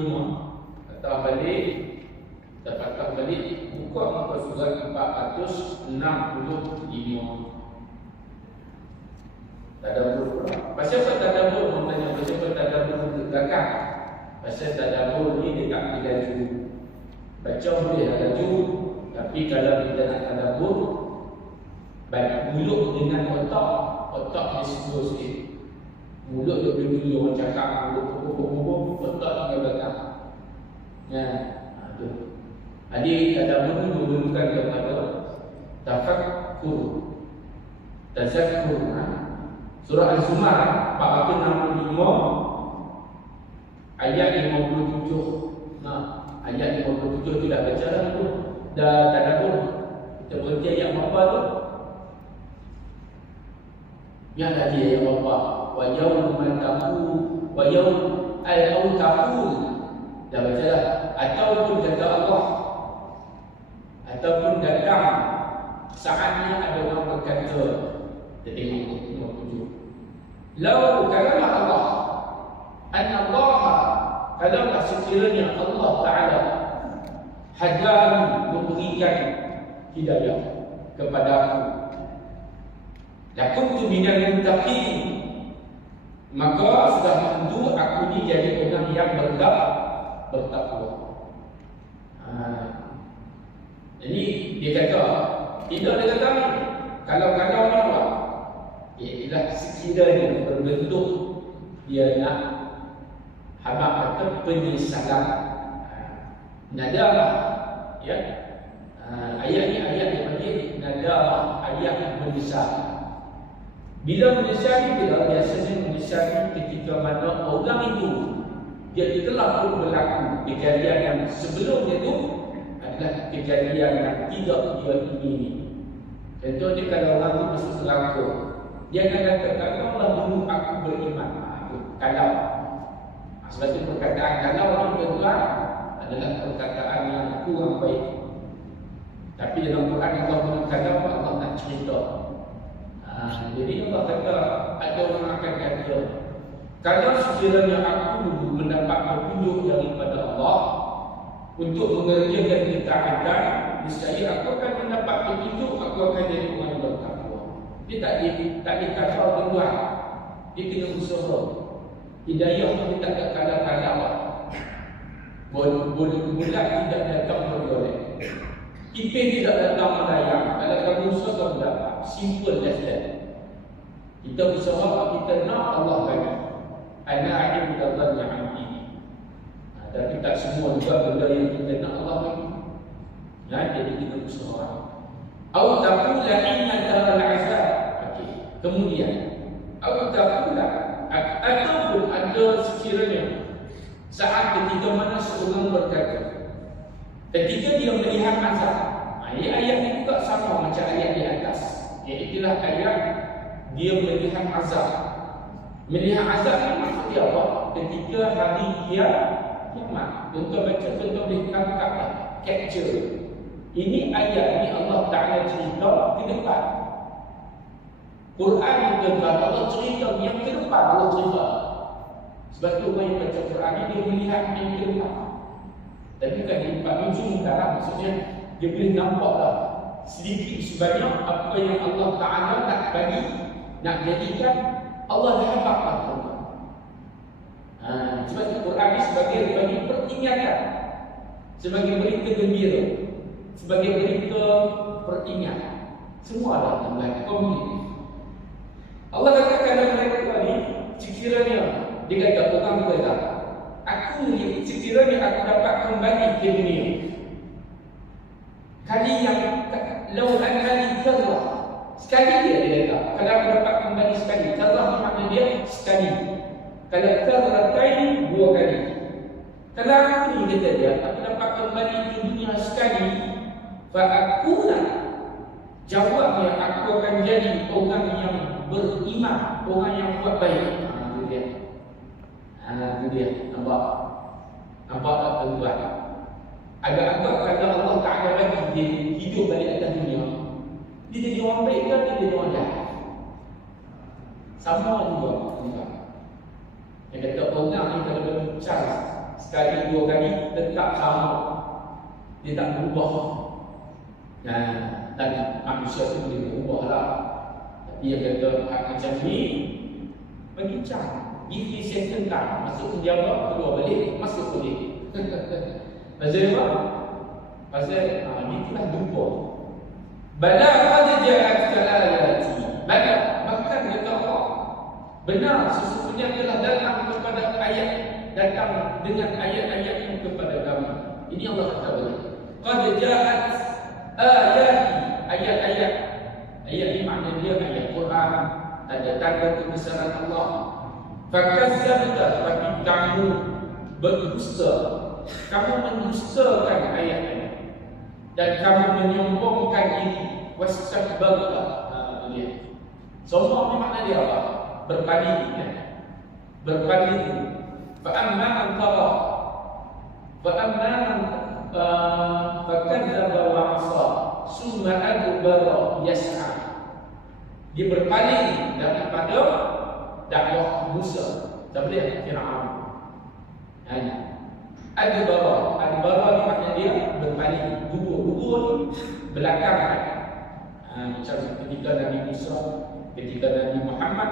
Kata balik, dapatkan balik, buka muka surat 465. Tadabbur pula. Pasal apa tadabbur? Orang tanya, pasal apa tadabbur belakang? Pasal tadabbur ni dia tak boleh laju. Baca boleh laju, tapi kalau kita nak tadabbur, baik mulut dengan otak dia sebut sikit. Mulut dia boleh orang cakap, mulut otak dia belakang. Ya, tu. Jadi tadabbur ni memerlukan kepada tafakkur, tazakkur. Surah Al-Zumar 465 ayat 57. Ayat 57 tu dah baca dah tu. Dah tadabbur. Kita berhenti ayat berapa tu? Yang tadi ayat berapa? Wa yawma taqul wa yawm al taqul. Dah baca dah. Ataupun kata Allah, ataupun datang saatnya ada orang berkata, kita tengok 57. Lau kalama Allah, anna Allah, kalaulah sekiranya Allah Ta'ala hadani, memberikan hidayah kepada aku, lakuntu minal muttaqin, maka sudah tentu aku ni jadi orang yang bertakwa. Jadi dia kata, tidak dia kata ni, kalau-kalau ni apa? Ialah sekiranya berbentuk dia nak habaq kata penyesalan. Nadalah, ya. Ayat ni ayat yang panggil nadalah, ayat menyesal. Bila menyesal ni, bila biasanya menyesal ni ketika mana orang itu dia telah pun berlaku kejadian yang sebelumnya itu adalah kejadian yang tidak dia ingini. Contohnya kalau orang itu masuk neraka, dia akan kata, kalaulah dulu aku beriman. Kalau sebab itu perkataan kalau orang beriman adalah perkataan yang kurang baik. Tapi dalam Quran Allah mengatakan apa? Allah nak cerita. Jadi Allah kata, ada orang akan kata, kalau sekiranya aku dulu mendapat petunjuk daripada Allah untuk mengerjakan ketaatan, niscaya aku akan mendapat petunjuk, aku akan jadi orang yang bertakwa. Dia tak dikata tuan. Dia kena usaha. Hidayah ni tak ada kadang-kadang. Bulat tidak datang bergolek. Ipin tidak datang melayang. Kalau kamu usaha kamu dapat. Simple as that. Kita usaha, kita nak, Allah bagi. Ana alim bidzanni anti. Tapi tak semua juga benda yang kita nak Allah bagi. Jadi kita usaha. Au taqula inna taral azab. Kemudian au taqula, ataupun ada sekiranya saat ketika mana seorang berkata, ketika dia melihat azab. Ayat ini juga sama macam ayat di atas. Iaitulah ayat dia melihat azab. Melihat azab ni maksudnya apa? Ketika hari kiamat. Untuk baca, untuk ditangkap, capture. Ini ayat ni Allah Ta'ala cerita ke depan. Quran yang depan, Allah cerita yang ke depan, Allah cerita. Sebab tu orang yang baca Quran ni dia melihat yang ke depan. Tapi kan di depan ujung tak lah, maksudnya dia boleh nampak lah sedikit sebanyak apa yang Allah Ta'ala nak bagi, nak jadikan. Allah dah habaq lah. Sebab itu Quran ni sebagai bagi peringatan, sebagai berita gembira, sebagai berita peringatan. Semua dah tentang komuniti. Allah kata kepada mereka ni, sekiranya dia kata, orang kata, aku ni sekiranya aku dapat kembali ke dunia, kali yang law annani karra, sekali dia kata, kalau aku dapat kembali sekali, karra makna dia sekali. Kalau karratain, dua kali. Kalau aku ni kata dia, aku dapat kembali ke dunia sekali, fa akuna, jawabnya aku akan jadi orang yang beriman, orang yang buat baik. Itu dia. Itu dia. Nampak? Nampak tak tuan-tuan? Agak-agak kalau Allah Ta'ala bagi dia hidup balik atas dunia, dia jadi orang baik ke dia jadi orang jahat? Sama juga tuan-tuan. Yang kata orang ni kalau dia bicara sekali dua kali tetap sama, dia tak berubah. Dan manusia tu boleh berubah lah. Tapi yang kata macam ni, berbincang, give me second time, masuk penjara, keluar balik, masuk boleh. Pasal apa? Pasal dia telah lupa. Bala qad ja'at kalayati. Bala, bahkan kata Allah, benar sesungguhnya telah datang kepada ayat, datang dengan ayat-ayat yang kepada kami. Ini Allah kata balik. Qad ja'at ayati, ayat-ayat. Ayat ini makna dia ayat Quran, tanda-tanda kebesaran Allah. Fakazzabta, tapi kamu berdusta, kamu mendustakan ayat-ayat dan kamu menyombongkan diri. Wastakbarta, sombong ni makna dia apa? Berpaling, berpaling. Fa'amma man tara, fa'amma man fakadzaba wa 'asa, summa adbara yas'a. Dia berpaling daripada dakwah Musa. Tak boleh Fir'aun. Adbara ni makna dia berpaling, gugur ni belakang. Macam ketika Nabi Musa, ketika Nabi Muhammad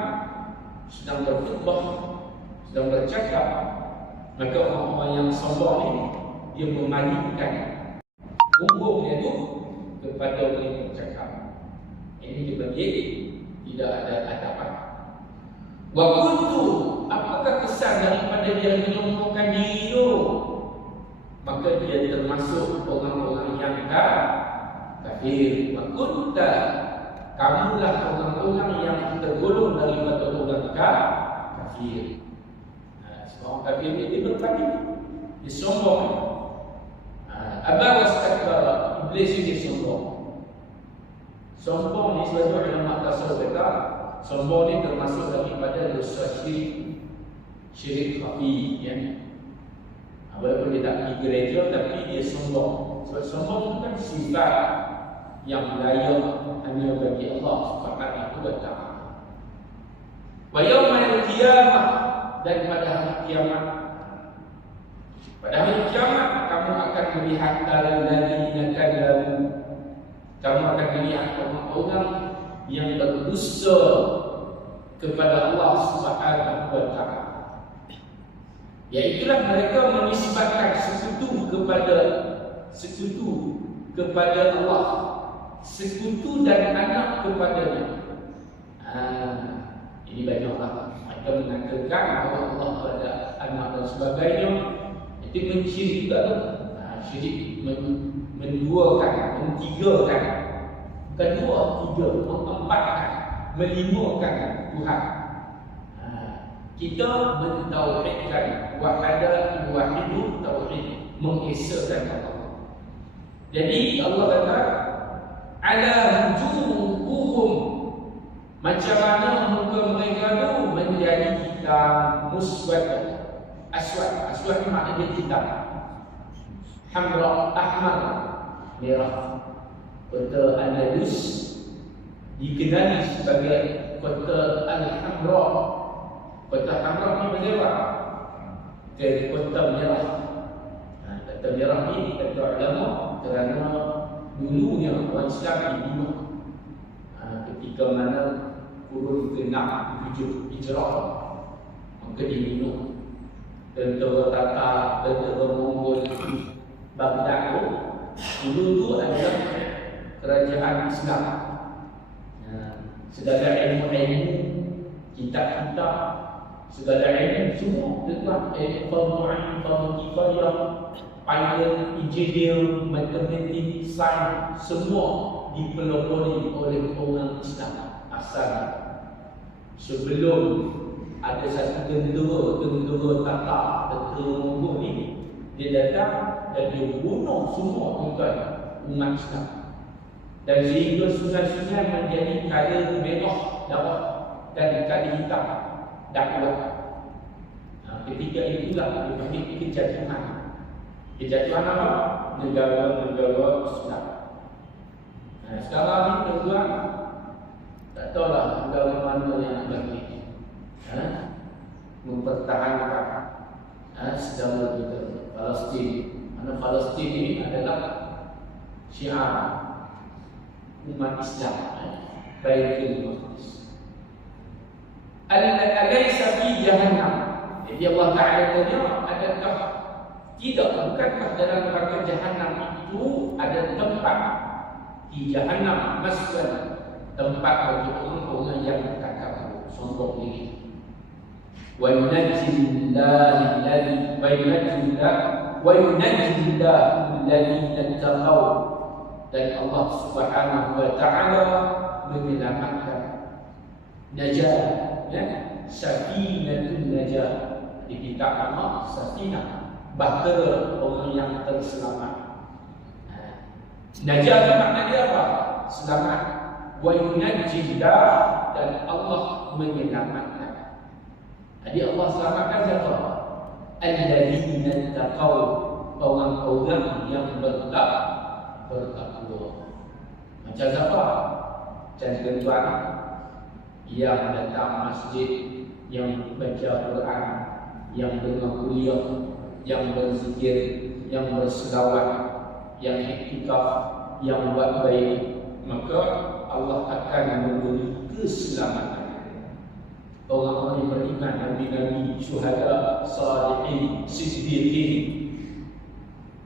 sedang berkhutbah, sedang bercakap, maka orang-orang yang sombong ni dia memalingkan punggungnya tu kepada orang yang bercakap. Ini dibagi tidak ada hadapan. Wa kuntu, apakah kesan daripada dia menyombongkan diri tu? Maka dia termasuk orang-orang yang kafir. Wa kunta, kamulah orang-orang yang tergolong daripada orang kafir. Seorang kafir dia berpaling, dia sombong. Aba wastakbara, iblis dia sombong. Sombong ni sebagai ulama tasawuf kata, sombong ni termasuk daripada dosa syirik khafi, ya. Walaupun dia tak pergi gereja tapi dia sombong. Sebab sombong itu kan sifat yang layak hanya bagi Allah Subhanahu wa ta'ala. Wa yaumil qiyamah, dan pada hari kiamat. Pada hari kiamat kamu akan melihat alladzina kadzabu. Kamu akan melihat orang-orang yang berdusta kepada Allah Subhanahu wa ta'ala. Iaitulah mereka menisbatkan sekutu kepada Allah, sekutu dan anak kepadanya. Ini banyak Allah. Mereka mengatakan bahawa Allah ada anak dan sebagainya. Itu mensyirikkan, syirik menduakan, mentigakan. Bukan dua, tiga, mengempatkan, melimakan Tuhan. Kita mentauhidkan, wahada yuwahidu tauhid, mengesakan Allah. Jadi Allah kata ala wujuhuhum, macam mana muka mereka tu menjadi hitam, muswad, aswad. Aswad ni makna dia hitam. Hamra, ahmar, merah. Kota Andalus dikenali sebagai kota Al-Hamra. Kota Hamra ni berapa? Kota merah. Kota merah ni kata ulama kerana dulunya orang Islam dibunuh ketika mana kurun ke-6 7 Hijrah, maka dibunuh tentera Tatar, tentera Mongol. Baghdad dulu tu adalah kerajaan Islam. Segala ilmu-ilmu, kitab-kitab, segala ilmu semua tentang ilmu fardu kifayah, pilot, engineer, matematik, sains, semua dipelopori oleh orang Islam asal. Sebelum ada satu tentera Tatar, tentera Mongol ni, dia datang dan dia bunuh semua tuan umat Islam. Dan sehingga sungai-sungai menjadi kala merah darah dan kala hitam dakwah. Ketika itulah dipanggil kejatuhan. Kejatuhan apa? Negara-negara Islam. Sekarang ni tuan-tuan, tak tahulah negara mana yang bagi mempertahankan saudara kita Palestin. Mana Palestin ini adalah syiar umat Islam, Baitul Maqdis. Alaysa fi jahannam. Jadi Allah Ta'ala tanya, adakah tidak, bukankah dalam neraka jahannam itu ada tempat di jahannam, maskan, tempat bagi orang-orang yang takabur, sombong diri. Wa yunajjillahu alladhina taqaw, dan Allah Subhanahu wa Ta'ala menyelamatkan najah, ya, safinatun najah. Di kitab nama safinah, bahtera orang yang terselamat. Najah itu maknanya apa? Selamat. Wa yunajjillah, dan Allah menyelamatkan. Jadi Allah selamatkan siapa? Alladzina taqaw, orang-orang yang bertakwa. Macam siapa? Macam tuan yang datang masjid, yang baca Quran, yang dengar kuliah, yang berzikir, yang berselawat, yang iktikaf, yang buat baik, maka Allah akan memberi keselamatan. Orang-orang yang beriman, nabi-nabi, syuhada, salihin, siddiqin,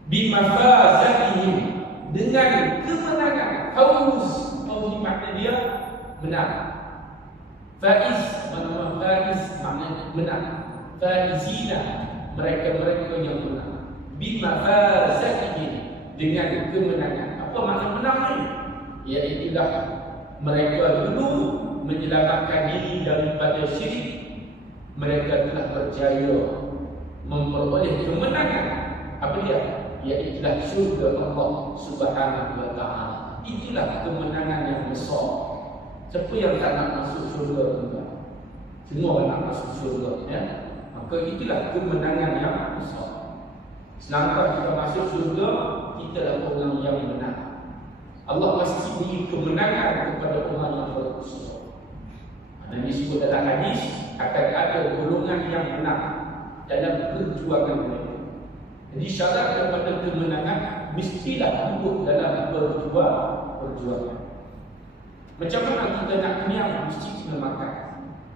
bimafazatihim, dengan kemenangan. Fawz makna dia menang. Faiz, makna faiz makna menang. Faizina, mereka-mereka yang menang. Bimafazatihim, dengan kemenangan. Apa makna menang ni? Iaitulah mereka dulu menyelamatkan diri daripada syirik. Mereka telah berjaya memperoleh kemenangan. Apa dia? Iaitulah syurga Allah Subhanahu wa Ta'ala. Itulah kemenangan yang besar. Siapa yang tak nak masuk syurga juga? Semua nak masuk syurga, ya? Maka itulah kemenangan yang besar. Selangkah kita masuk syurga, kita adalah orang yang menang. Allah mesti beri kemenangan kepada orang yang berusaha. Nabi sebut dalam hadis, akan ada golongan yang menang dalam perjuangan mereka. Jadi syarat kepada kemenangan mestilah hidup dalam perjuangan. Macam mana kita nak kenyang, mesti kena makan.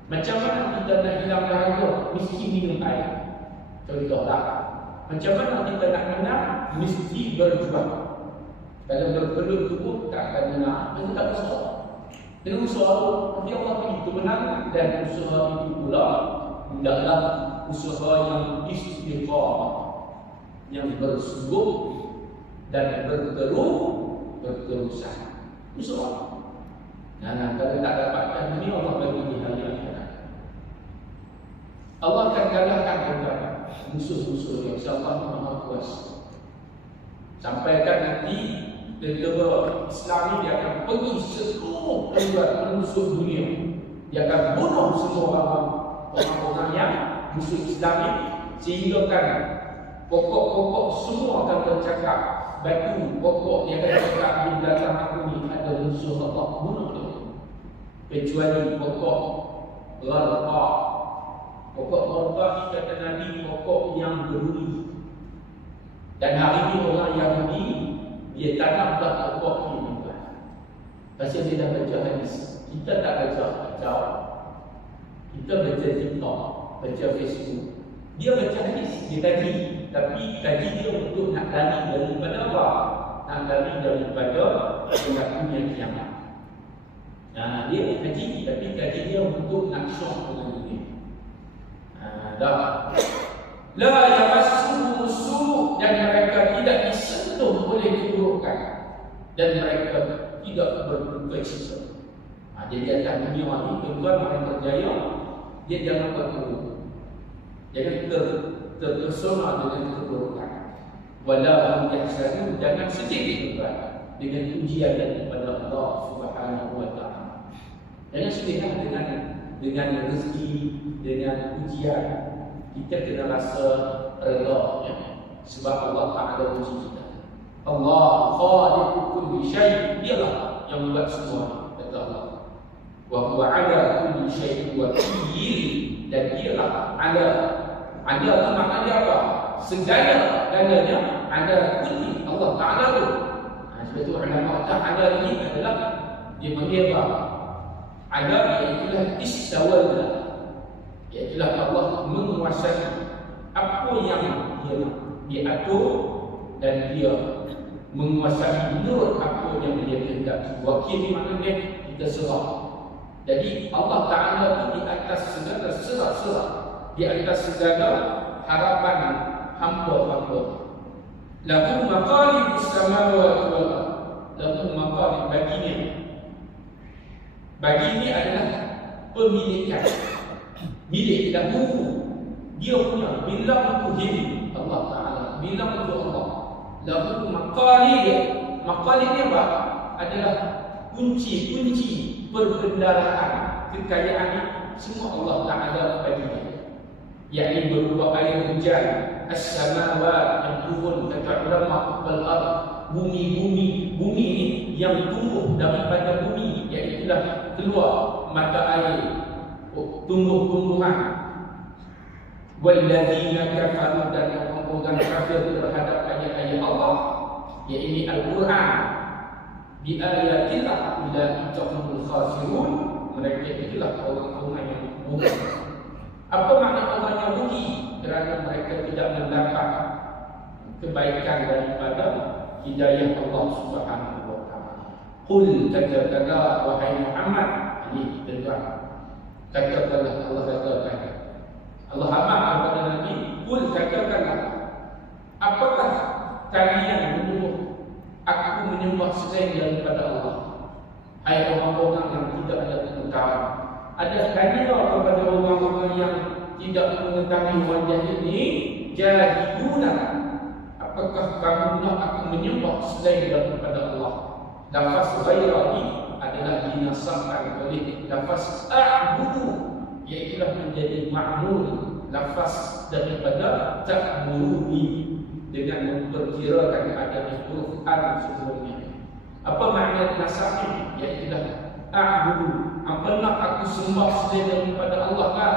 Macam mana kita nak hilang dahaga, mesti minum air. Contohlah, macam mana kita nak menang, mesti berjuang. Kalau berpeluh tubuh, tak akan menang. Kita tak usaha. Kena usaha, nanti Allah beri kemenangan. Dan usaha itu pula hendaklah usaha yang istiqamah, yang bersungguh dan berterusan. Usaha. Nah, kalau tak dapatkan ini, Allah bagi di hari akhirat. Allah akan kalahkan kepada musuh-musuh yang insya-Allah Maha Kuasa. Sampaikan nanti tentera Islam ini dia akan pergi seluruh musuh dunia. Dia akan bunuh semua orang-orang yang musuh Islam ini, sehingga kan pokok-pokok semua akan bercakap. Batu pokok yang akan bercakap di belakang aku ni ada musuh Allah, bunuh dia. Kecuali pokok gharqa. Pokok gharqa ni kata Nabi, pokok yang berduri. Dan hari ini orang Yahudi dia tanam dah pokok ni. Pasal dia dah baca hadis. Kita tak baca. Kita baca TikTok, baca Facebook. Dia baca hadis, dia kaji. Tapi kaji dia untuk nak lari daripada apa? Nak lari daripada berlakunya kiamat. Nah, dia kaji, tapi kaji dia untuk nak syok dengan dunia. Dah. La yamassuhu su', dan mereka tidak disentuh oleh keburukan, dan mereka tidak berduka cita. Jadi atas dunia ini, tuan-tuan orang berjaya, dia jangan buat buruk. Jangan terpesona dengan keburukan. Walau yahzanun, jangan sedih tuan dengan ujian daripada Allah Subhanahu wa Ta'ala. Jangan sedihlah dengan rezeki, dengan ujian. Kita kena rasa reda, ya? Sebab Allah Ta'ala uji kita. Allah khaliqu kulli syai', dialah yang membuat semua, kata Allah. Wa huwa ala kulli syai'in wakil, dan dialah ala Ada tu makna dia apa? Segala-galanya ada kulli Allah Ta'ala tu. Sebab tu ulama kata ada ini adalah dia panggil apa? Ada iaitulah istawalla. Iaitulah Allah menguasai apa yang dia nak. Dia atur dan dia menguasai menurut apa yang dia kehendaki. Wakil ni maknanya kita serah. Jadi Allah Ta'ala itu di atas segala serak-serak, di atas segala harapan hamba-hamba. Lahu maqalibus samawati wal ardh. Lahu maqalib, bagi ini adalah pemilikan. Milik lahu, dia punya, bilang itu diri Allah Ta'ala, bilang itu Allah. Lahu maqalib. Maqalib ni apa? Adalah kunci-kunci perbendaharaan kekayaan semua Allah Ta'ala bagi dia. Yakni berupa air hujan, as-samawat yang turun kata ulama, wal ardh, bumi ni yang tumbuh daripada bumi, iaitulah keluar mata air, tumbuh-tumbuhan. Walladzina kafaru, dan orang-orang kafir terhadap ayat-ayat Allah, iaitu Al-Quran, bi ayatillah ulaika humul khasirun, mereka itulah orang-orang yang rugi. Apa makna orang yang rugi? Kerana mereka tidak mendapat kebaikan daripada hidayah Allah Subhanahu wa taala. Qul, katakanlah wahai Muhammad, ini dengar. Katakanlah, Allah katakan, Allah amat kepada Nabi, qul, katakanlah, apakah kalian menuduh aku menyembah selain daripada Allah? Hai orang-orang yang tidak ada pengetahuan. Ada kalian kepada orang-orang yang tidak mengetahui wajah ini, jahiduna, apakah kamu nak aku menyembah selain daripada Allah? Lafaz ghairi adalah dinasabkan oleh lafaz a'budu, iaitulah menjadi ma'mul, lafaz daripada ta'muruni, dengan memperkirakan adanya huruf al sebelumnya. Apa makna nasabnya? Iaitulah a'budu, apa nak aku sembah selain daripada Allah kan?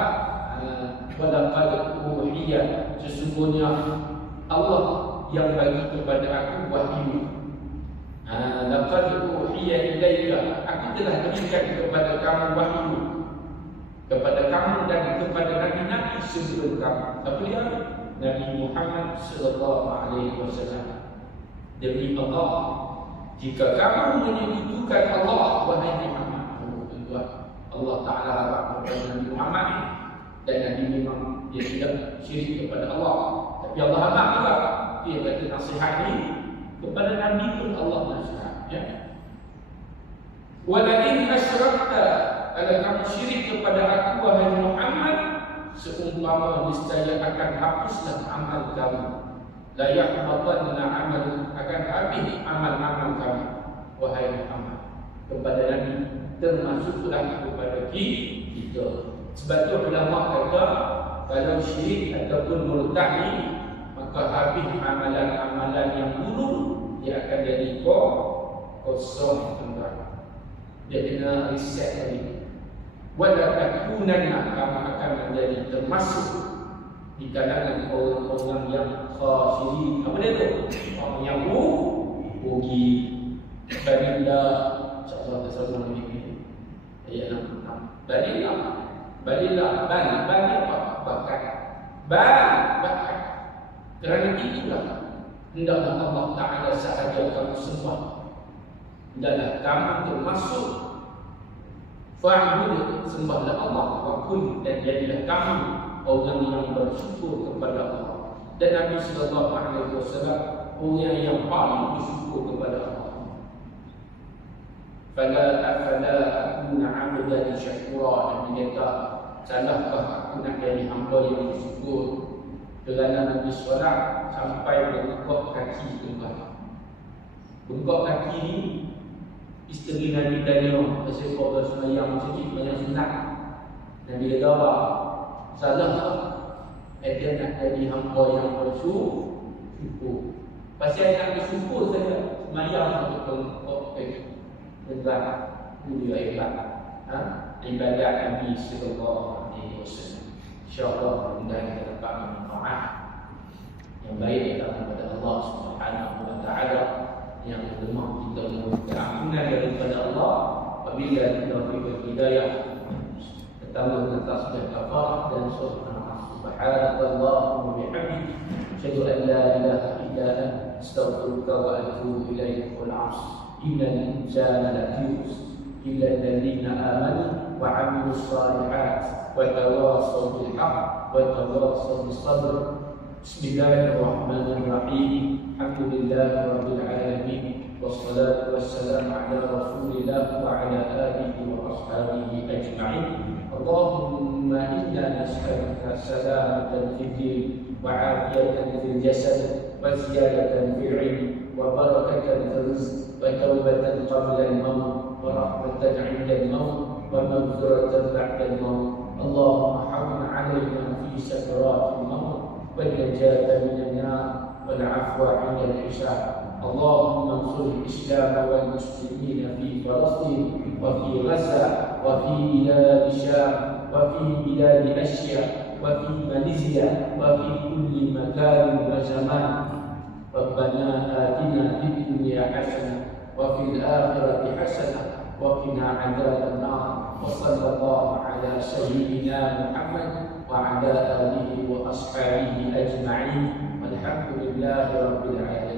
Walaqad uhiya, sesungguhnya Allah yang bagi kepada aku wahyu. Laqad uhiya ilaika, aku telah berikan kepada kamu wahyu, kepada kamu dan kepada nabi-nabi sebelum kamu. Apa dia? Nabi Muhammad sallallahu alaihi wasallam. Demi Allah, jika kamu menyekutukan Allah, wahai Muhammad, Allah Ta'ala harap kepada Nabi Muhammad, dan Nabi memang dia tidak syirik kepada Allah. Tapi Allah harap juga, dia kata nasihat ini kepada Nabi pun Allah nasihat, ya. Walain asyrakta, kalau kamu syirik kepada aku wahai Muhammad, seumpama niscaya akan hapuslah amal kamu. La yahbatanna amal, akan habis amal-amal kamu wahai Muhammad. Kepada Nabi termasuklah kepada kita. Sebab tu ulama kata kalau syirik ataupun murtad, maka habis amalan-amalan yang dulu, dia akan jadi kosong kembali. Dia kena reset lagi. Wala takunanna, kamu akan menjadi termasuk di kalangan orang-orang yang khasirin. Apa dia tu? Orang yang rugi. Balillah, insya-Allah tersambung lagi. Ayat 66. Balillah, apa? Bakat. Kerana itulah hendaklah Allah Ta'ala sahaja kamu sembah. Hendaklah kamu termasuk fa'bud, sembahlah Allah, wa kun, dan jadilah kamu orang yang bersyukur kepada Allah. Dan Nabi sallallahu alaihi wasallam orang yang paling bersyukur kepada Allah. Fala akuna 'abdan syakura, Nabi kata, salahkah aku nak jadi hamba yang bersyukur? Kerana Nabi solat sampai bengkok kaki kembali. Bengkok kaki ni isteri Nabi tanya, pasal kau bersemayang sikit banyak sunat. Nabi kata apa? Salah dia nak jadi hamba yang bersyukur. Pasal nak bersyukur saja semayang untuk bengkok kaki. Benar, itu dia hebat. Ibadat Nabi sallallahu alaihi wasallam. InsyaAllah mudah-mudahan kita dapat manfaat yang baik daripada Allah Subhanahu wa taala, yang kedua kita memohon ampunan daripada Allah apabila kita beri hidayah pertama dengan tasbih kafarah dan subhanallah wa bihamdihi asyhadu an la ilaha illa anta astaghfiruka wa atubu ilaik. Wal 'ashr innal insana lafi khusr illa alladziina aamanu wa 'amilus shalihaat wa tawassaw bil haqq wa tawassaw bis sabr. Bismillahirrahmanirrahim. Alhamdulillahi rabbil alamin. Wassalatu wassalamu ala Rasulillah wa ala alihi wa ashabihi ajma'in. Allahumma inna nas'aluka salamatan fid din wa 'afiyatan fil jasad wa ziyadatan fil 'ilm wa barakatan fil rizq wa tawbatan qabla al-maut wa rahmatan 'inda al-maut wa maghfiratan ba'da al-maut. Allahumma hawwin 'alaina fi sakaratil maut والنجاة من النار والعفو عند الحساب. اللهم انصر الإسلام والمسلمين في فلسطين وفي غزة وفي بلاد الشام وفي بلاد آسيا وفي ماليزيا وفي كل مكان وزمان. ربنا آتنا في الدنيا حسنة وفي الآخرة حسنة وقنا عذاب النار. وصلى الله على سيدنا محمد وعلى آله وأصحابه أجمعين والحمد لله رب العالمين.